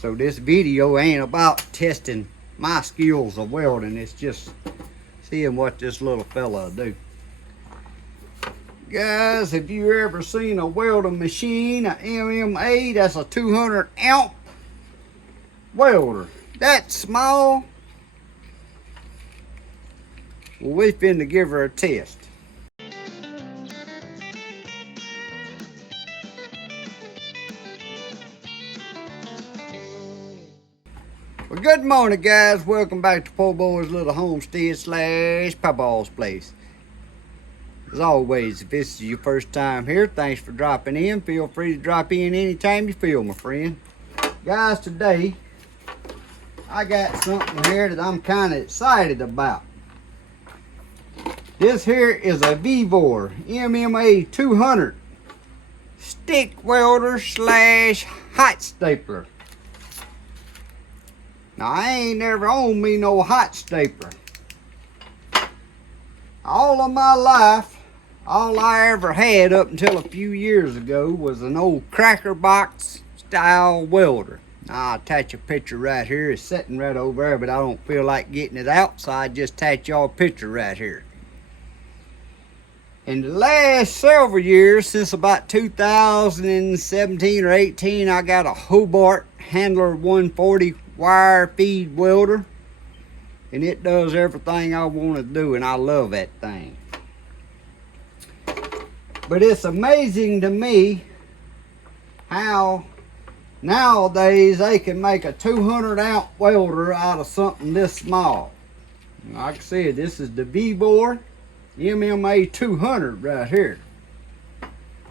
So this video ain't about testing my skills of welding. It's just seeing what this little fella do. Guys, have you ever seen a welding machine, a MMA? That's a 200 amp welder. That small? Well, we finna give her a test. Well, good morning, guys. Welcome back to Poorboys Little Homestead / Papaw's place. As always, if this is your first time here, thanks for dropping in. Feel free to drop in anytime you feel, my friend. Guys, today I got something here that I'm kind of excited about. This here is a VEVOR MMA200 stick welder / hot stapler. Now, I ain't never owned me no hot stapler. All of my life, all I ever had up until a few years ago was an old cracker box style welder. Now, I'll attach a picture right here. It's sitting right over there, but I don't feel like getting it out, so I just attach y'all a picture right here. In the last several years, since about 2017 or 18, I got a Hobart Handler 140 wire feed welder, and it does everything I want to do, and I love that thing. But it's amazing to me how nowadays they can make a 200 amp welder out of something this small. Like I said, this is the VEVOR MMA200 right here.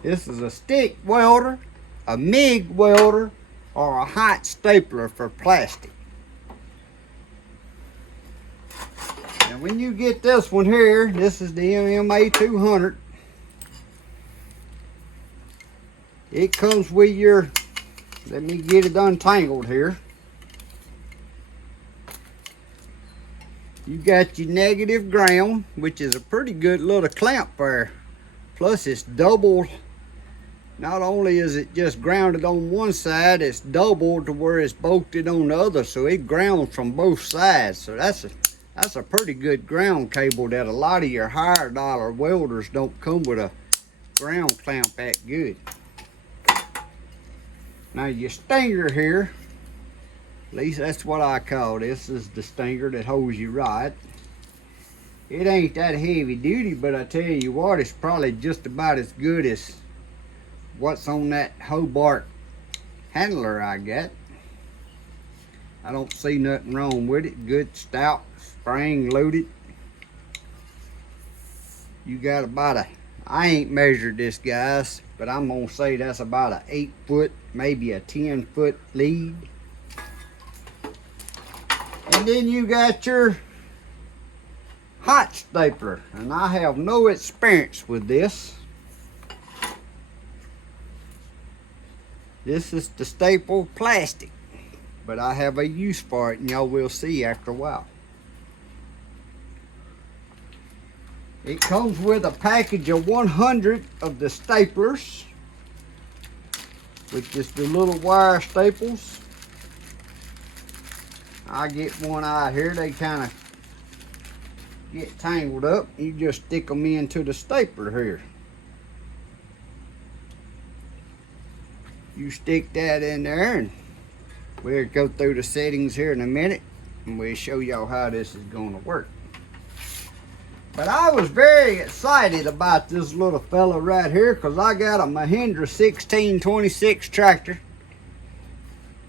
This is a stick welder, a MIG welder, or a hot stapler for plastic. Now when you get this one here, this is the MMA200. It comes with your, let me get it untangled here. You got your negative ground, which is a pretty good little clamp there. Plus it's double. Not only is it just grounded on one side, it's doubled to where it's bolted on the other, so it grounds from both sides. So that's a pretty good ground cable that a lot of your higher dollar welders don't come with a ground clamp that good. Now your stinger here, at least that's what I call this, is the stinger that holds you right. It ain't that heavy duty, but I tell you what, it's probably just about as good as what's on that Hobart handler I got. I don't see nothing wrong with it. Good stout, spring loaded. You got about a, I ain't measured this, guys, but I'm gonna say that's about a 8 foot, maybe a 10 foot lead. And then you got your hot stapler, and I have no experience with this. This is the staple plastic, but I have a use for it, and y'all will see after a while. It comes with a package of 100 of the staplers, with just the little wire staples. I get one out here. They kind of get tangled up. You just stick them into the stapler here. You stick that in there, and we'll go through the settings here in a minute, and we'll show y'all how this is going to work. But I was very excited about this little fella right here, because I got a Mahindra 1626 tractor,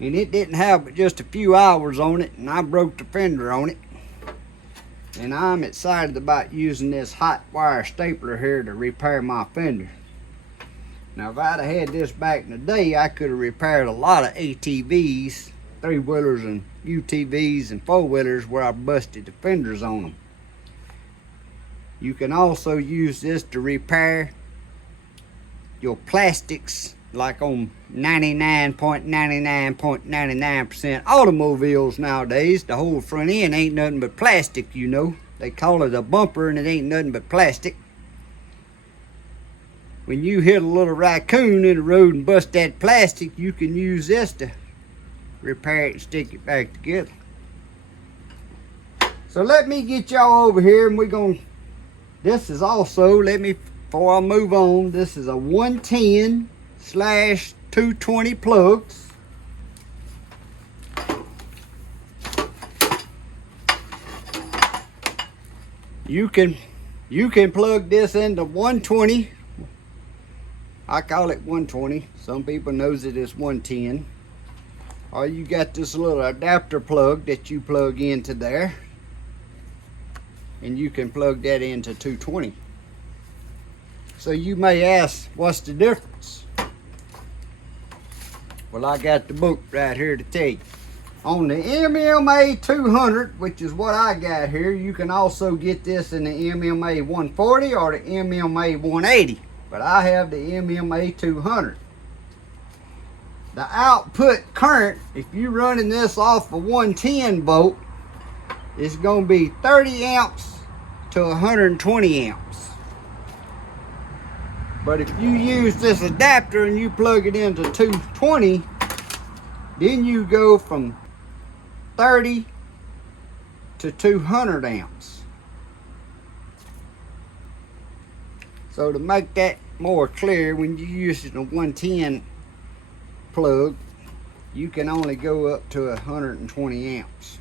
and it didn't have but just a few hours on it, and I broke the fender on it. And I'm excited about using this hot wire stapler here to repair my fender. Now, if I'd have had this back in the day, I could have repaired a lot of ATVs, 3-wheelers and UTVs and 4-wheelers where I busted the fenders on them. You can also use this to repair your plastics, like on 99.99.99% automobiles nowadays. The whole front end ain't nothing but plastic, you know. They call it a bumper, and it ain't nothing but plastic. When you hit a little raccoon in the road and bust that plastic, you can use this to repair it and stick it back together. So let me get y'all over here, and this is also, before I move on, this is a 110/220 plugs. You can plug this into 120. I call it 120. Some people knows it as 110. Or you got this little adapter plug that you plug into there, and you can plug that into 220. So you may ask, what's the difference? Well, I got the book right here to tell you. On the MMA200, which is what I got here, you can also get this in the MMA140 or the MMA180. But I have the MMA200. The output current, if you're running this off a 110 volt, is going to be 30 amps to 120 amps. But if you use this adapter and you plug it into 220, then you go from 30 to 200 amps. So to make that more clear, when you use the 110 plug, you can only go up to 120 amps.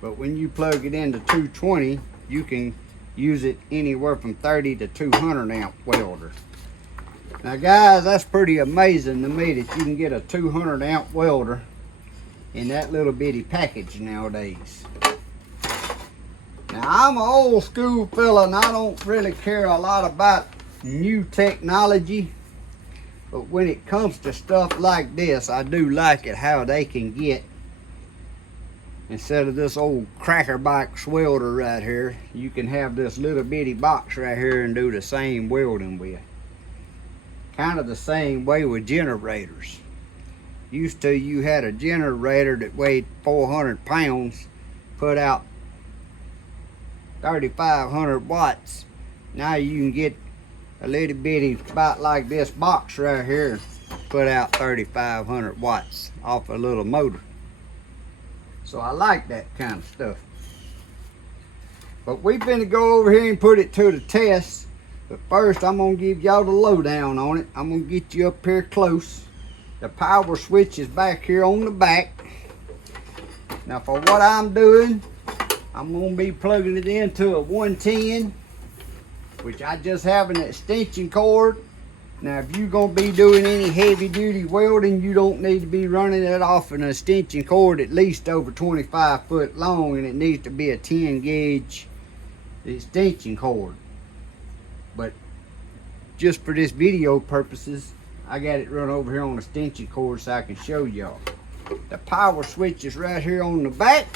But when you plug it into 220, you can use it anywhere from 30 to 200 amp welder. Now guys, that's pretty amazing to me that you can get a 200 amp welder in that little bitty package nowadays. Now I'm an old school fella and I don't really care a lot about new technology, but when it comes to stuff like this, I do like it how they can get, instead of this old cracker box welder right here, you can have this little bitty box right here and do the same welding with. Kind of the same way with generators. Used to, you had a generator that weighed 400 pounds, put out 3,500 watts. Now you can get a little bitty, about like this box right here, put out 3,500 watts off a little motor. So I like that kind of stuff. But we're gonna go over here and put it to the test. But first, I'm gonna give y'all the lowdown on it. I'm gonna get you up here close. The power switch is back here on the back. Now for what I'm doing, I'm gonna be plugging it into a 110, which I just have an extension cord. Now if you're gonna be doing any heavy duty welding, you don't need to be running it off an extension cord at least over 25 foot long, and it needs to be a 10 gauge extension cord. But just for this video purposes, I got it run over here on extension cord so I can show y'all. The power switch is right here on the back.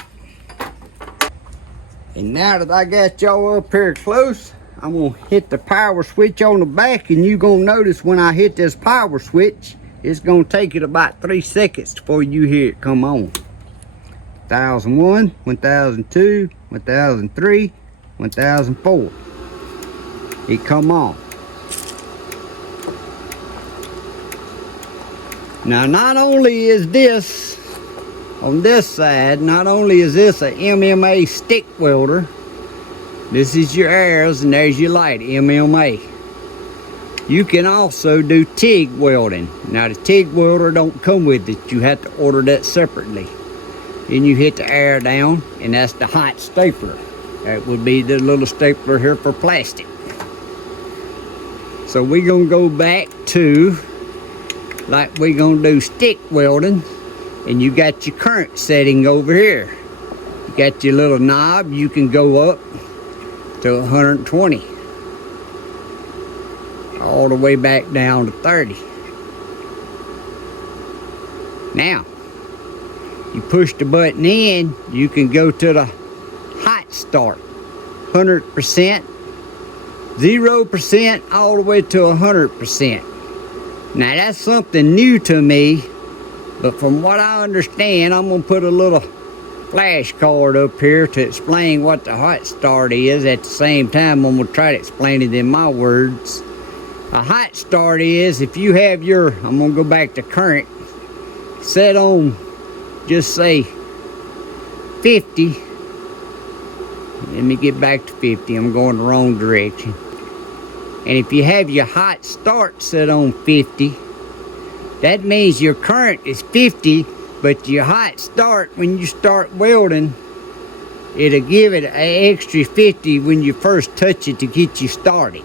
And now that I got y'all up here close, I'm gonna hit the power switch on the back, and you're gonna notice when I hit this power switch, it's gonna take it about 3 seconds before you hear it come on. 1001, 1002, 1003, 1004. It come on. Now not only is this, on this side, not only is this a MMA stick welder, this is your arrows and there's your light, MMA. You can also do TIG welding. Now the TIG welder don't come with it. You have to order that separately. Then you hit the arrow down, and that's the hot stapler. That would be the little stapler here for plastic. So we're gonna go back to, like we're gonna do stick welding, and you got your current setting over here. You got your little knob, you can go up to 120. All the way back down to 30. Now, you push the button in, you can go to the hot start. 100%, 0%, all the way to 100%. Now that's something new to me, but from what I understand, I'm gonna put a little flash card up here to explain what the hot start is. At the same time, I'm gonna try to explain it in my words. A hot start is if you have your, I'm gonna go back to current, set on, just say 50. Let me get back to 50, I'm going the wrong direction. And if you have your hot start set on 50, that means your current is 50, but your hot start, when you start welding, it'll give it an extra 50 when you first touch it to get you started.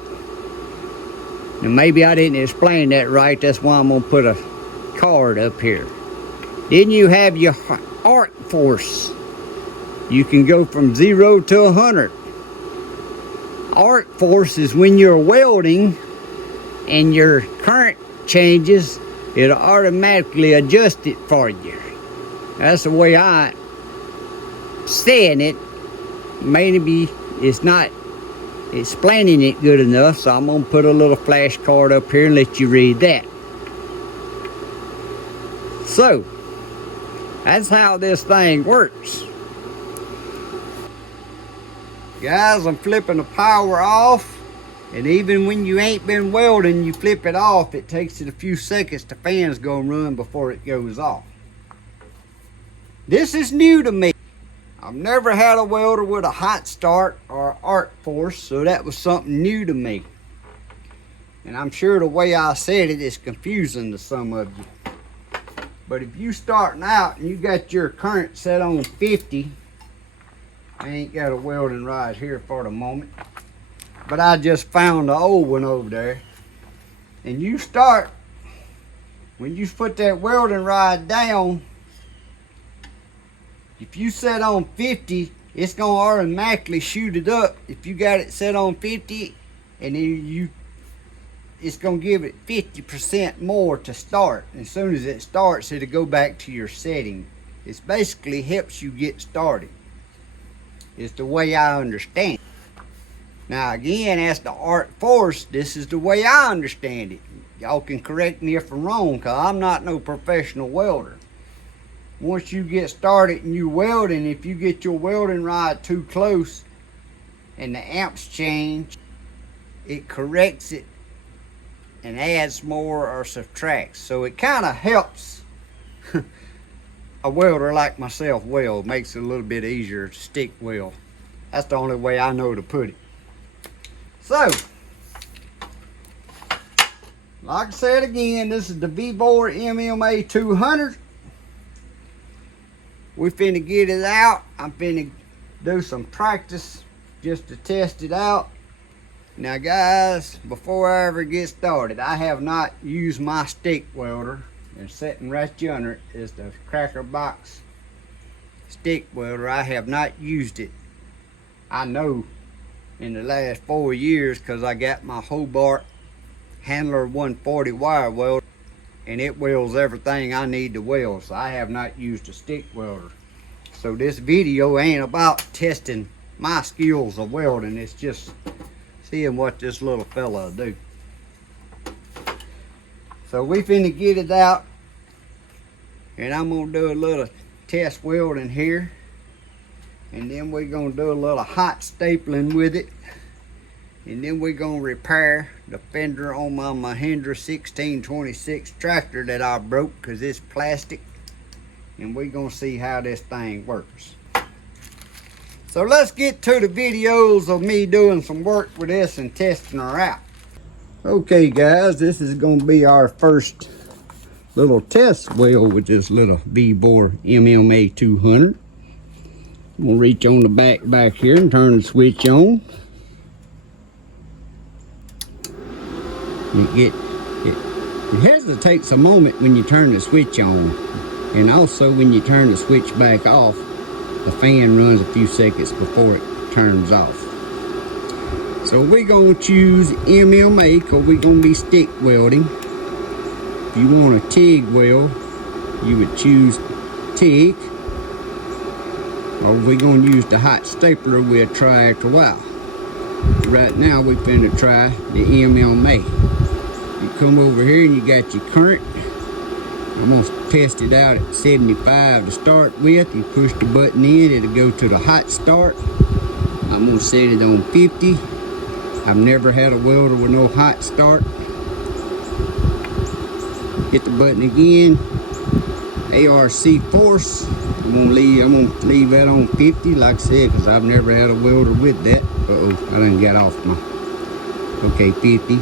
Now maybe I didn't explain that right, that's why I'm gonna put a card up here. Then you have your arc force. You can go from 0 to 100. Arc force is when you're welding and your current changes, it'll automatically adjust it for you. That's the way I saying it. Maybe it's not explaining it good enough, so I'm gonna put a little flash card up here and let you read that. So that's how this thing works. Guys, I'm flipping the power off, and even when you ain't been welding, you flip it off, it takes it a few seconds, the fan's gonna run before it goes off. This is new to me. I've never had a welder with a hot start or arc force, so that was something new to me. And I'm sure the way I said it is confusing to some of you. But if you starting out and you got your current set on 50, I ain't got a welding rod here for the moment, but I just found the old one over there. And you start, when you put that welding rod down, if you set on 50, it's gonna automatically shoot it up. If you got it set on 50, and then it's gonna give it 50% more to start. As soon as it starts, it'll go back to your setting. It basically helps you get started. It's the way I understand it. Now again, as the arc force, this is the way I understand it. Y'all can correct me if I'm wrong, because I'm not no professional welder. Once you get started and you welding, if you get your welding rod too close and the amps change, it corrects it and adds more or subtracts. So it kind of helps a welder like myself weld, makes it a little bit easier to stick weld. That's the only way I know to put it. So, like I said again, this is the VEVOR MMA200. We finna get it out. I'm finna do some practice just to test it out. Now guys, before I ever get started, I have not used my stick welder. And sitting right yonder it is the cracker box stick welder. I have not used it, I know, in the last 4 years, because I got my Hobart Handler 140 wire welder, and it welds everything I need to weld. So I have not used a stick welder. So this video ain't about testing my skills of welding, it's just seeing what this little fella do. So we finna get it out, and I'm gonna do a little test welding here, and then we're gonna do a little hot stapling with it, and then we're gonna repair the fender on my Mahindra 1626 tractor that I broke because it's plastic, and we're gonna see how this thing works. So let's get to the videos of me doing some work with this and testing her out. Okay guys, this is going to be our first little test weld with this little VEVOR MMA200. I'm going to reach on the back here and turn the switch on. It hesitates a moment when you turn the switch on, and also when you turn the switch back off, the fan runs a few seconds before it turns off. So we're going to choose MMA because we're going to be stick welding. If you want a TIG weld, you would choose TIG. Or we're going to use the hot stapler we'll try after a while. Right now we're going to try the MMA. You come over here and you got your current. I'm going to test it out at 75 to start with. You push the button in, it'll go to the hot start. I'm going to set it on 50. I've never had a welder with no hot start. Hit the button again. ARC force. I'm gonna leave that on 50, like I said, because I've never had a welder with that. I done got off my. Okay, 50.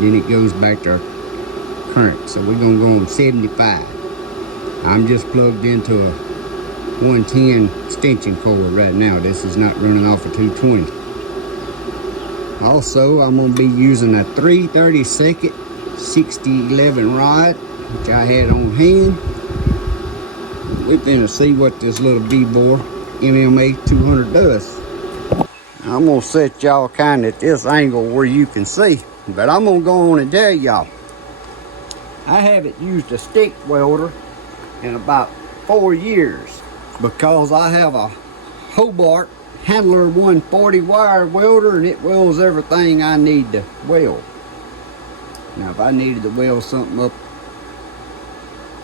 Then it goes back to current. So we're gonna go on 75. I'm just plugged into a 110 extension cord right now. This is not running off a 220. Also, I'm gonna be using a 3/32 6011 rod, which I had on hand. We're finna see what this little VEVOR MMA200 does. I'm gonna set y'all kind of at this angle where you can see, but I'm gonna go on and tell y'all, I haven't used a stick welder in about 4 years because I have a Hobart Handler 140 wire welder, and it welds everything I need to weld. Now if I needed to weld something up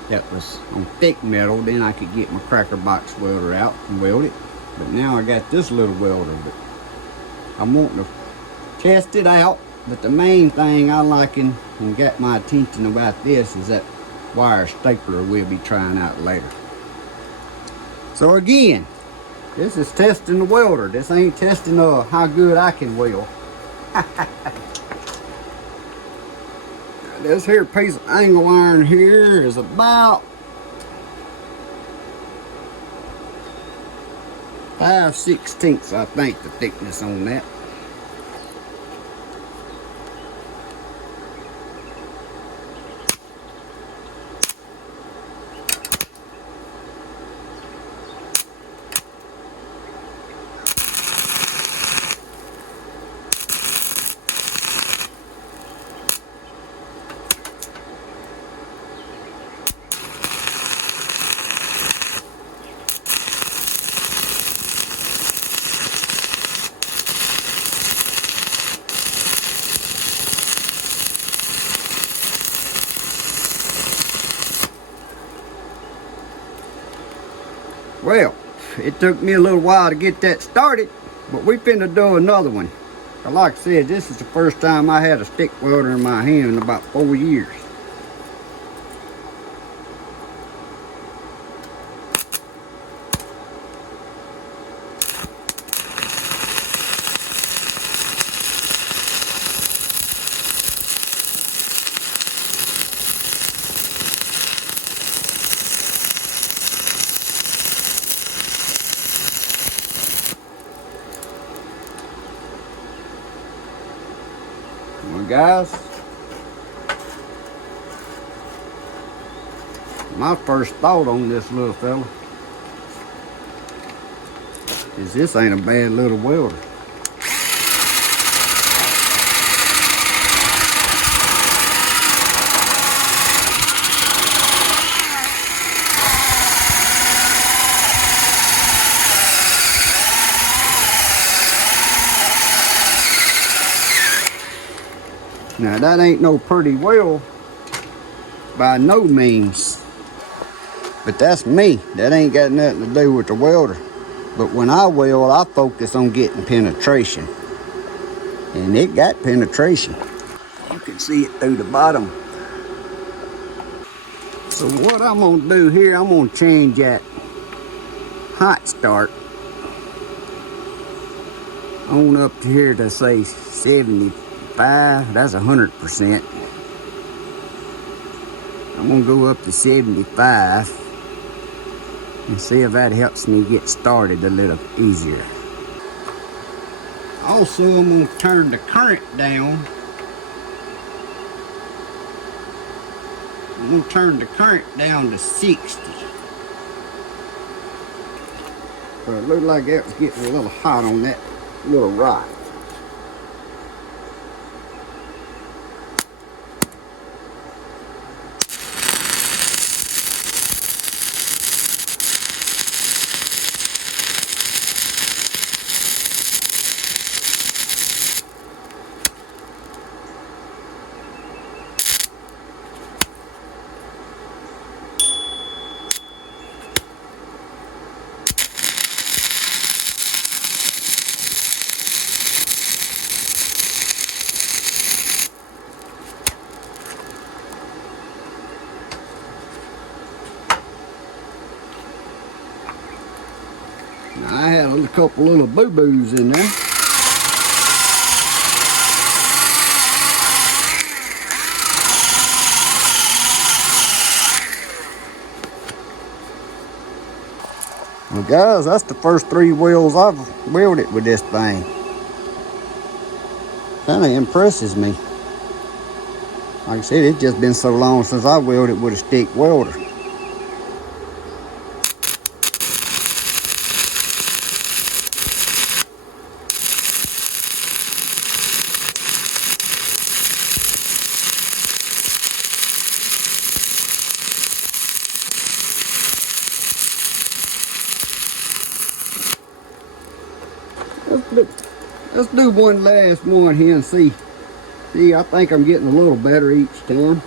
that was on thick metal, then I could get my cracker box welder out and weld it. But now I got this little welder, but I'm wanting to test it out. But the main thing I liking and got my attention about this is that wire stapler we'll be trying out later. So again, this is testing the welder. This ain't testing how good I can weld. This here piece of angle iron here is about 5/16, I think, the thickness on that. Well, it took me a little while to get that started, but we finna do another one. Like I said, this is the first time I had a stick welder in my hand in about 4 years. Well, guys, my first thought on this little fella is this ain't a bad little welder. Now that ain't no pretty weld by no means, but that's me. That ain't got nothing to do with the welder. But when I weld, I focus on getting penetration, and it got penetration. You can see it through the bottom. So what I'm gonna do here, I'm gonna change that hot start on up to here to say 75. That's 100%. I'm gonna go up to 75 and see if that helps me get started a little easier. Also, I'm gonna turn the current down. I'm gonna turn the current down to 60. But it looked like that was getting a little hot on that little rock. Now, I had a couple little boo-boos in there. Well guys, that's the first 3 wheels I've welded with this thing. Kinda impresses me. Like I said, it's just been so long since I welded with a stick welder. Let's do one last one here and see. See, I think I'm getting a little better each time.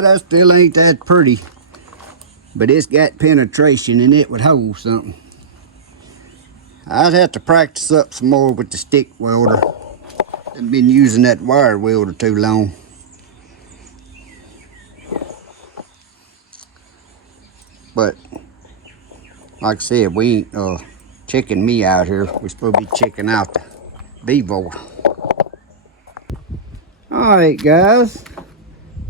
That still ain't that pretty, but it's got penetration and it would hold something. I'd have to practice up some more with the stick welder. I've been using that wire welder too long. But like I said, we ain't checking me out here. We're supposed to be checking out the VEVOR. Alright guys,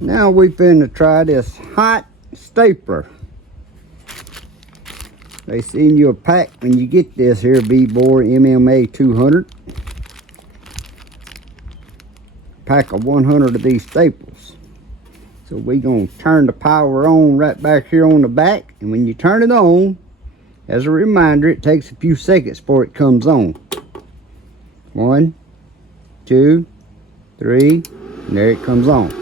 now we finna try this hot stapler. They send you a pack when you get this here VEVOR MMA200. Pack of 100 of these staples. So we gonna turn the power on right back here on the back, and when you turn it on, as a reminder, it takes a few seconds before it comes on. 1, 2, 3, and there it comes on.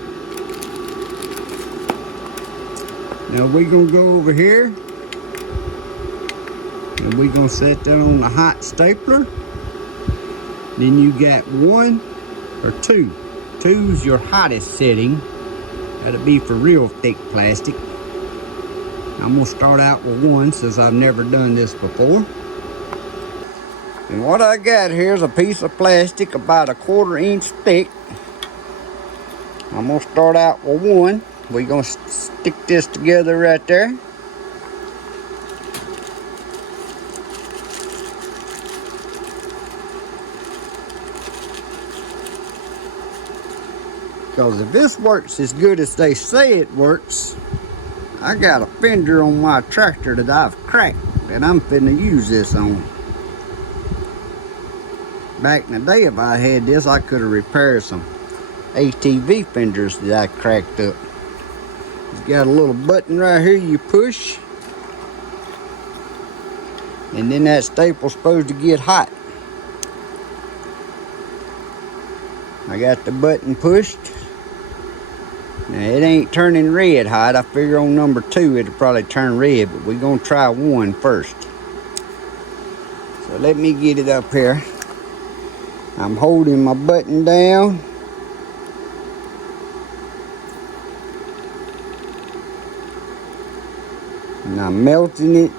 Now we're gonna go over here and we're gonna set that on the hot stapler. Then you got 1 or 2. 2's your hottest setting. That'll be for real thick plastic. I'm gonna start out with 1 since I've never done this before. And what I got here is a piece of plastic about 1/4 inch thick. I'm gonna start out with 1. We're gonna stick this together right there. Because if this works as good as they say it works, I got a fender on my tractor that I've cracked that I'm finna use this on. Back in the day, if I had this, I could have repaired some ATV fenders that I cracked up. It's got a little button right here you push, and then that staple's supposed to get hot. I got the button pushed. Now it ain't turning red hot. I figure on number 2 it'll probably turn red, but we're gonna try 1 first. So let me get it up here. I'm holding my button down. And I'm melting it.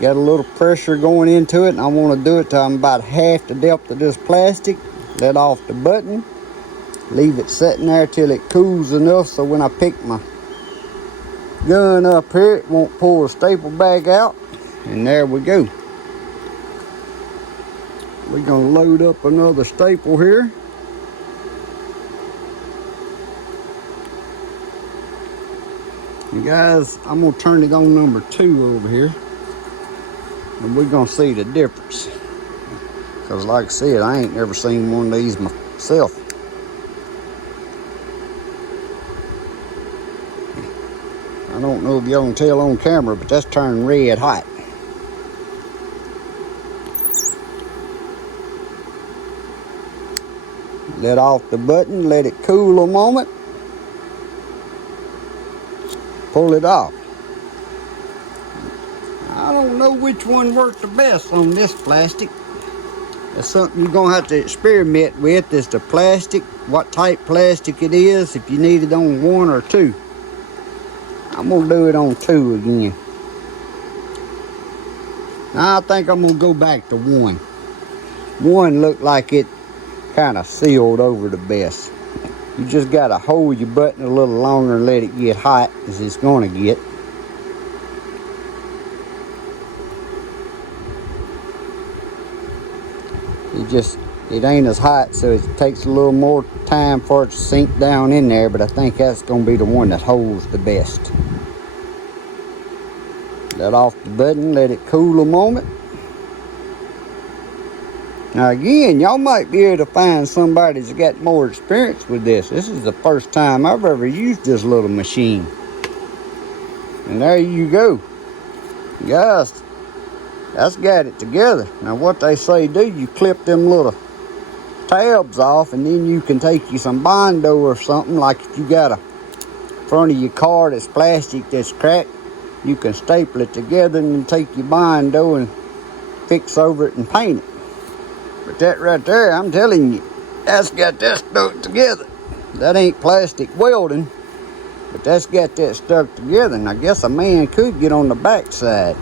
Got a little pressure going into it, and I want to do it till I'm about half the depth of this plastic. Let off the button. Leave it sitting there till it cools enough so when I pick my gun up here, it won't pull the staple bag out. And there we go. We're gonna load up another staple here. And guys, I'm gonna turn it on number 2 over here, and we're gonna see the difference. Because like I said, I ain't never seen one of these myself. don't know if y'all can tell on camera, but that's turned red hot. Let off the button, let it cool a moment. Pull it off. I don't know which one worked the best on this plastic. That's something you're gonna have to experiment with, is the plastic, what type plastic it is, if you need it on 1 or 2. I'm gonna do it on 2 again. I think I'm gonna go back to 1. 1 looked like it kind of sealed over the best. You just gotta hold your button a little longer and let it get hot, as it's gonna get. It ain't as hot, so it takes a little more time for it to sink down in there, but I think that's gonna be the one that holds the best. Let off the button, let it cool a moment. Now again, y'all might be able to find somebody that's got more experience with this. This is the first time I've ever used this little machine. And there you go. Guys, that's got it together. Now what they say do, you clip them little tabs off, and then you can take you some Bondo or something, like if you got a front of your car that's plastic that's cracked, you can staple it together and then take your Bondo and fix over it and paint it. But that right there, I'm telling you, that's got that stuck together. That ain't plastic welding, but that's got that stuck together. And I guess a man could get on the back side.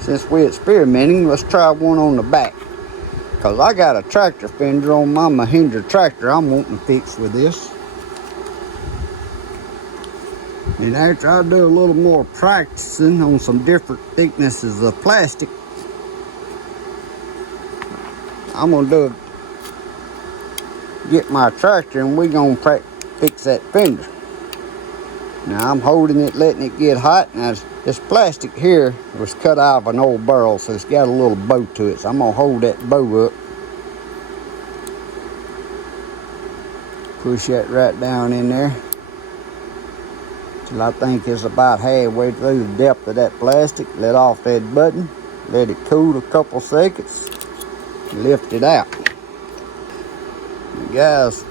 Since we're experimenting, let's try one on the back. Because I got a tractor fender on my Mahindra tractor I'm wanting to fix with this. And after I do a little more practicing on some different thicknesses of plastic, I'm going to get my tractor and we're going to fix that fender. Now I'm holding it, letting it get hot. Now this plastic here was cut out of an old barrel, so it's got a little bow to it. So I'm going to hold that bow up. Push that right down in there till I think it's about halfway through the depth of that plastic. Let off that button, let it cool a couple seconds, lift it out. And guys,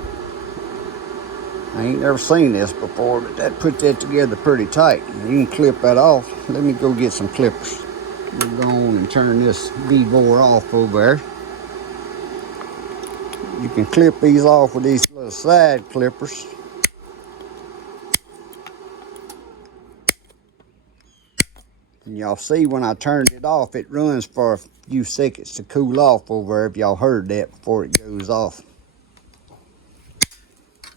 I ain't never seen this before, but that put that together pretty tight. You can clip that off. Let me go get some clippers. We'll go on and turn this VEVOR off over there. You can clip these off with these little side clippers. And y'all see when I turned it off, it runs for a few seconds to cool off over there, if y'all heard that, before it goes off.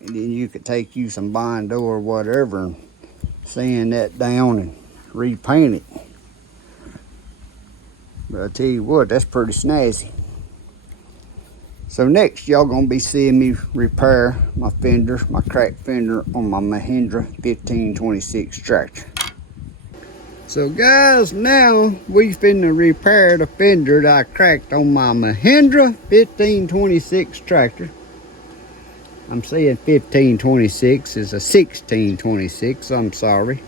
And then you could take you some Bondo or whatever and sand that down and repaint it. But I tell you what, that's pretty snazzy. So next, y'all gonna be seeing me repair my fender, my cracked fender on my Mahindra 1526 tractor. So guys, now we finna repair the fender that I cracked on my Mahindra 1526 tractor. I'm saying 1526 is a 1626, I'm sorry.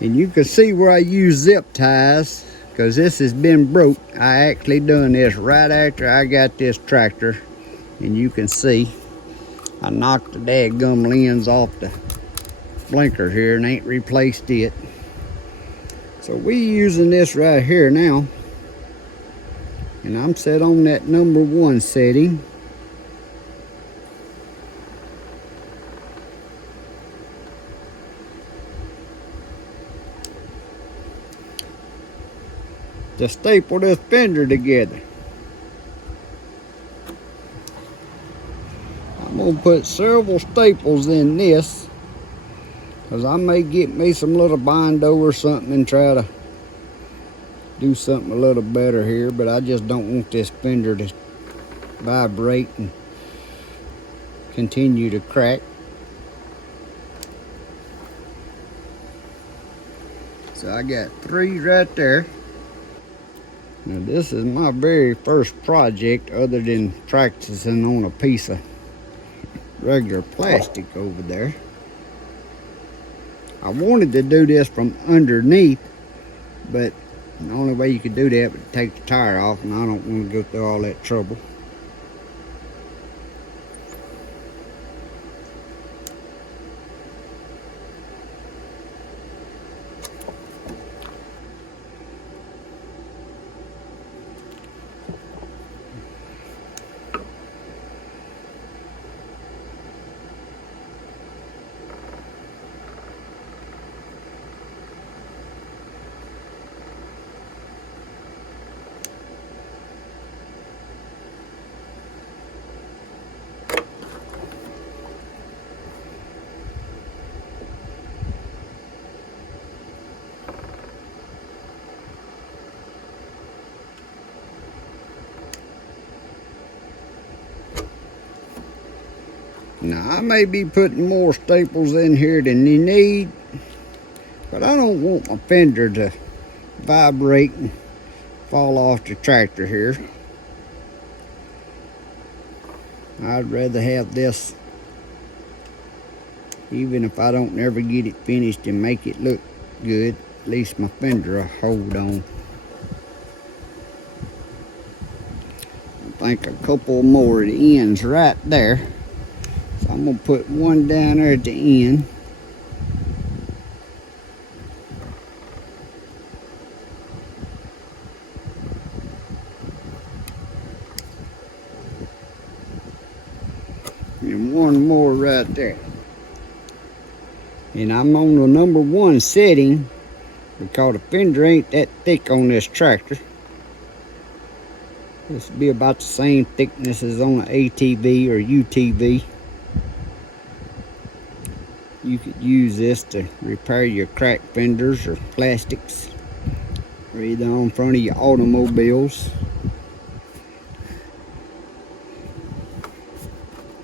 And you can see where I use zip ties, because this has been broke. I actually done this right after I got this tractor. And you can see I knocked the dadgum lens off the blinker here and ain't replaced it. So we using this right here now. And I'm set on that #1 setting. To staple this fender together. I'm gonna put several staples in this, because I may get me some little Bondo or something and try to do something a little better here, but I just don't want this fender to vibrate and continue to crack. So I got 3 right there. Now this is my very first project other than practicing on a piece of regular plastic over there. I wanted to do this from underneath, but the only way you could do that would take the tire off, and I don't want to go through all that trouble. Now, I may be putting more staples in here than you need, but I don't want my fender to vibrate and fall off the tractor here. I'd rather have this, even if I don't ever get it finished and make it look good, at least my fender will hold on. I think a couple more at the ends right there. So I'm going to put one down there at the end. And one more right there. And I'm on the number 1 setting because the fender ain't that thick on this tractor. This will be about the same thickness as on an ATV or UTV. You could use this to repair your cracked fenders or plastics, or either on front of your automobiles.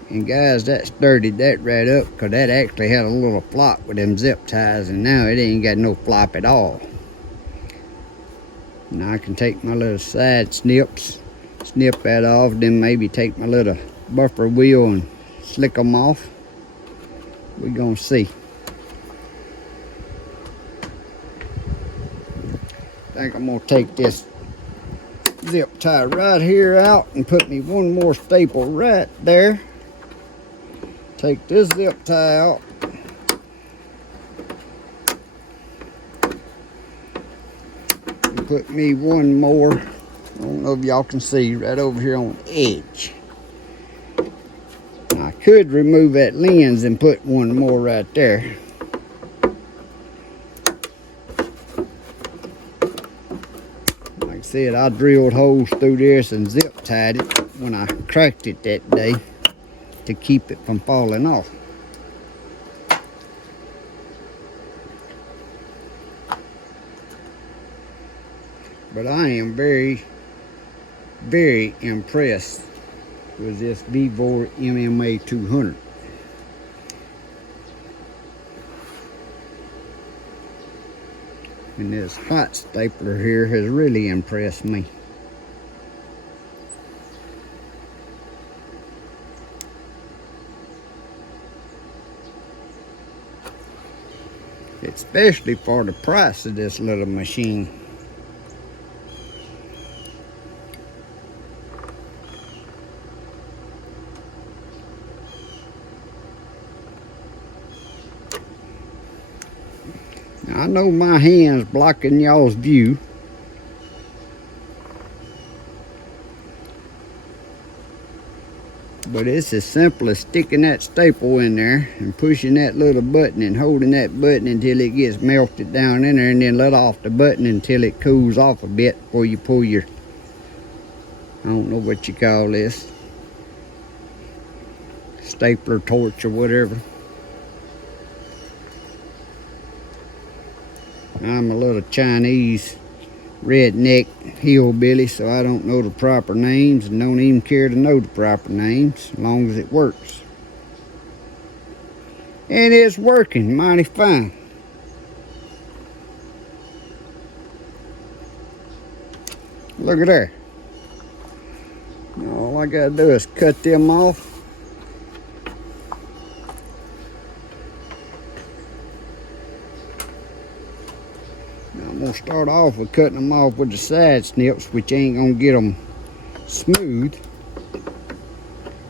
And guys, that sturdied that right up, because that actually had a little flop with them zip ties, and now it ain't got no flop at all. Now I can take my little side snips, snip that off, then maybe take my little buffer wheel and slick them off. We're gonna see. I think I'm gonna take this zip tie right here out and put me one more staple right there. Take this zip tie out. And put me one more, I don't know if y'all can see, right over here on the edge. I could remove that lens and put one more right there. Like I said, I drilled holes through this and zip tied it when I cracked it that day to keep it from falling off. But I am very, very impressed with this VEVOR MMA200. And this hot stapler here has really impressed me. Especially for the price of this little machine. I know my hand's blocking y'all's view, but it's as simple as sticking that staple in there and pushing that little button and holding that button until it gets melted down in there, and then let off the button until it cools off a bit before you pull your, I don't know what you call this, stapler torch or whatever. I'm a little Chinese redneck hillbilly, so I don't know the proper names and don't even care to know the proper names as long as it works. And it's working mighty fine. Look at there. All I gotta do is cut them off. gonna start off with cutting them off with the side snips, which ain't gonna get them smooth.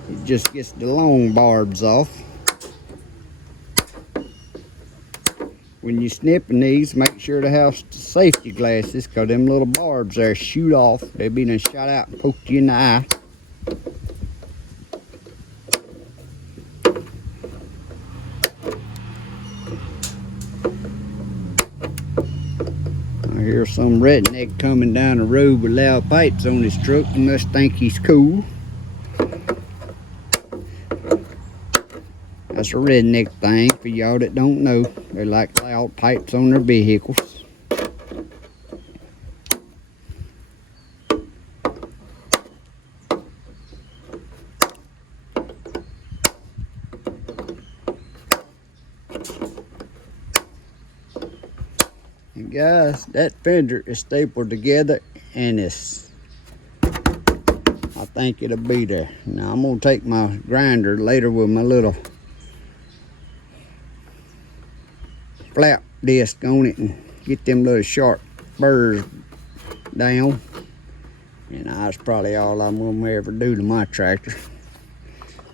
It just gets the long barbs off. When you're snipping these, make sure to have safety glasses, because them little barbs there shoot off. They'll be done shot out and poked you in the eye. I hear some redneck coming down the road with loud pipes on his truck. He must think he's cool. That's a redneck thing for y'all that don't know. They like loud pipes on their vehicles. And guys, that fender is stapled together, and I think it'll be there. Now I'm gonna take my grinder later with my little flap disc on it and get them little sharp burrs down. And that's probably all I'm gonna ever do to my tractor.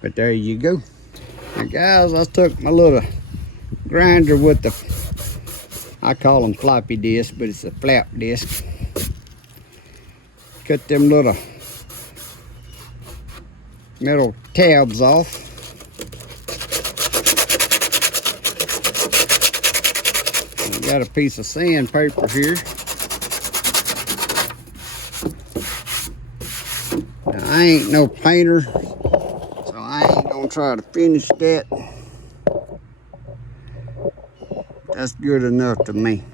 But there you go. Now guys, I took my little grinder with the, I call them floppy discs, but it's a flap disc. Cut them little metal tabs off. Got a piece of sandpaper here. Now, I ain't no painter, so I ain't gonna try to finish that. That's good enough to me.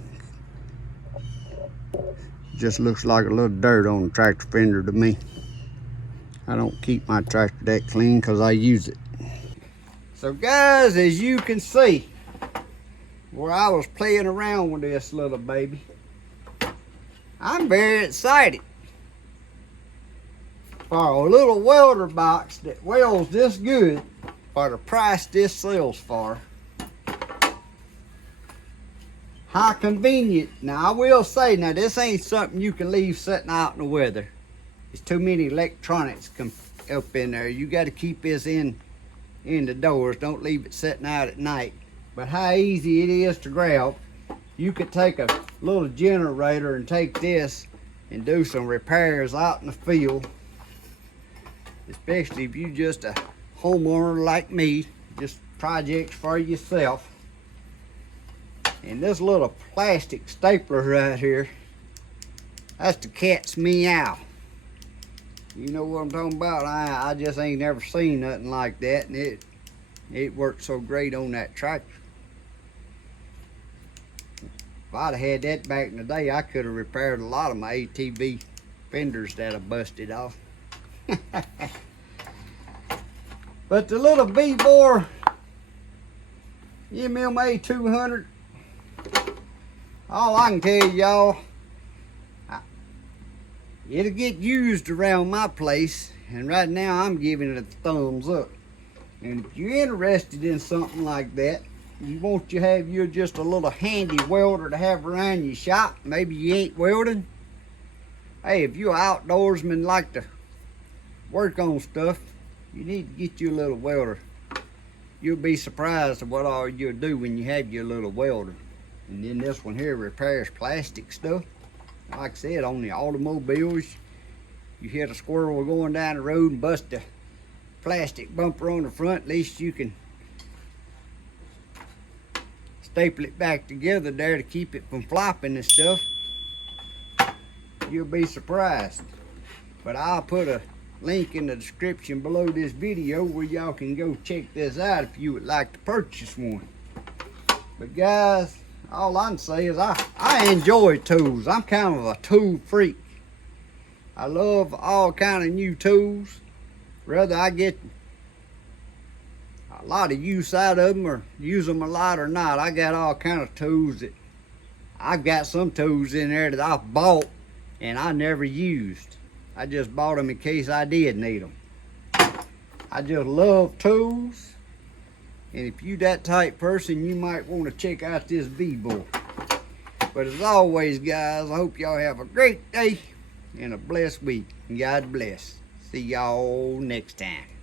Just looks like a little dirt on the tractor fender to me. I don't keep my tractor that clean because I use it. So guys, as you can see, where I was playing around with this little baby, I'm very excited for a little welder box that welds this good for the price this sells for. How convenient. Now I will say, now this ain't something you can leave sitting out in the weather. There's too many electronics up in there. You got to keep this in the doors. Don't leave it sitting out at night. But how easy it is to grab. You could take a little generator and take this and do some repairs out in the field. Especially if you just a homeowner like me, just projects for yourself. And this little plastic stapler right here, that's the cat's meow. You know what I'm talking about? I just ain't never seen nothing like that, and it worked so great on that tractor. If I'd have had that back in the day, I could have repaired a lot of my ATV fenders that I busted off. But the little VEVOR MMA200, all I can tell y'all, it'll get used around my place, and right now I'm giving it a thumbs up. And if you're interested in something like that, you want to have you just a little handy welder to have around your shop. Maybe you ain't welding. Hey, if you're an outdoorsman, like to work on stuff, you need to get you a little welder. You'll be surprised at what all you'll do when you have your little welder. And then this one here repairs plastic stuff. Like I said, on the automobiles, you hit a squirrel going down the road and bust a plastic bumper on the front, at least you can staple it back together there to keep it from flopping and stuff. You'll be surprised. But I'll put a link in the description below this video where y'all can go check this out if you would like to purchase one. But guys, all I can say is I enjoy tools. I'm kind of a tool freak. I love all kind of new tools. Whether I get a lot of use out of them or use them a lot or not, I got all kind of tools that I've got some tools in there that I've bought and I never used. I just bought them in case I did need them. I just love tools. And if you that type person, you might want to check out this VEVOR. But as always, guys, I hope y'all have a great day and a blessed week. God bless. See y'all next time.